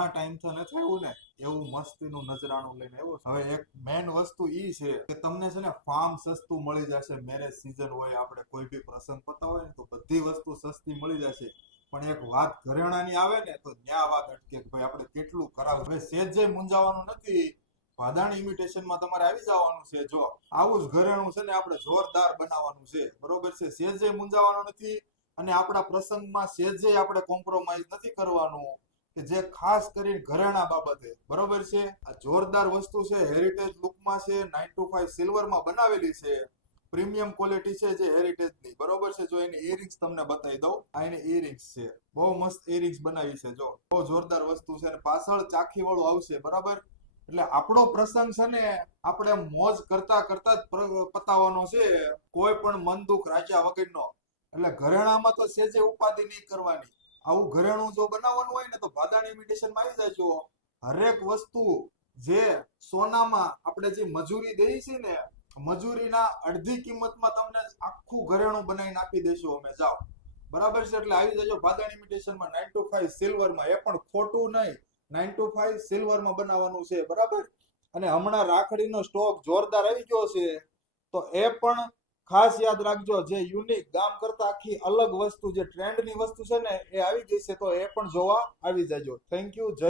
ઘણા ટાઈમ થી નથી આવ્યું ને એવું મસ્તીનું નજરાણું લઈને આવ્યો છું. હવે એક મેન વસ્તુ ઈ છે કે તમને છે ને ફાર્મ સસ્તું મળી જશે. મેરેજ સીઝન હોય, આપણે કોઈ બી પ્રસંગ પતા હોય ને તો બધી વસ્તુ સસ્તી મળી જશે. પણ એક વાત ઘરેણાની આવે ને તો ન્યા વાત અટકે કે ભાઈ આપણે કેટલું કરાવું. હવે સેજે મૂંઝાવાનું નથી. ભાદાણી ઇમિટેશનમાં તમારે આવી જવાનું છે. જો આવું જ ઘરેણું છે ને આપણે જોરદાર બનાવવાનું છે, બરોબર છે. સેજે મૂંઝાવાનું નથી અને આપણા પ્રસંગમાં સેજે આપણે કોમ્પ્રોમાઇઝ નથી કરવાનું, કે જે ખાસ કરીને ઘરેણા બાબતે, બરોબર છે. આ જોરદાર વસ્તુ છે, હેરિટેજ લુકમાં છે, 925 સિલ્વરમાં બનાવેલી છે, પ્રીમિયમ ક્વોલિટી છે જે હેરિટેજ ની, બરોબર છે. જો એની ઇયરિંગ્સ તમને બતાવી દઉં, આ એની ઇયરિંગ્સ છે, બહુ મસ્ત ઇયરિંગ્સ બનાવી છે. જો બહુ જોરદાર વસ્તુ છે અને પાછળ ચાખી વાળું આવશે, બરાબર. એટલે આપણો પ્રસંગ છે ને આપણે મોજ કરતા કરતા જ પતાવવાનો છે, કોઈ પણ મન દુઃખ રાખ્યા વગરનો. એટલે ઘરેણામાં તો સેજે ઉપાધિ નહીં કરવાની. આવું ઘરેણું જો બનાવવાનું હોય ને તો ભાદાણી ઇમિટેશનમાં આવી જજો. હરેક વસ્તુ જે સોનામાં આપણે જે મજૂરી દઈએ છીએ ને, મજૂરીના અડધી કિંમતમાં તમને આખું ઘરેણું બનાવીને આપી દેશું અમે. જાઓ, બરાબર છે. એટલે આવી જજો ભાદાણી ઇમિટેશનમાં 925 સિલ્વરમાં, એ પણ ખોટું નહીં, 925 સિલ્વરમાં બનાવવાનું છે, બરાબર. અને હમણાં રાખડીનો સ્ટોક જોરદાર આવી ગયો છે, તો એ પણ ખાસ યાદ રાખજો. જે યુનિક ગામ કરતા આખી અલગ વસ્તુ, જે ટ્રેન્ડની વસ્તુ છે ને એ આવી ગઈ છે, તો એ પણ જોવા આવી જજો. Thank you.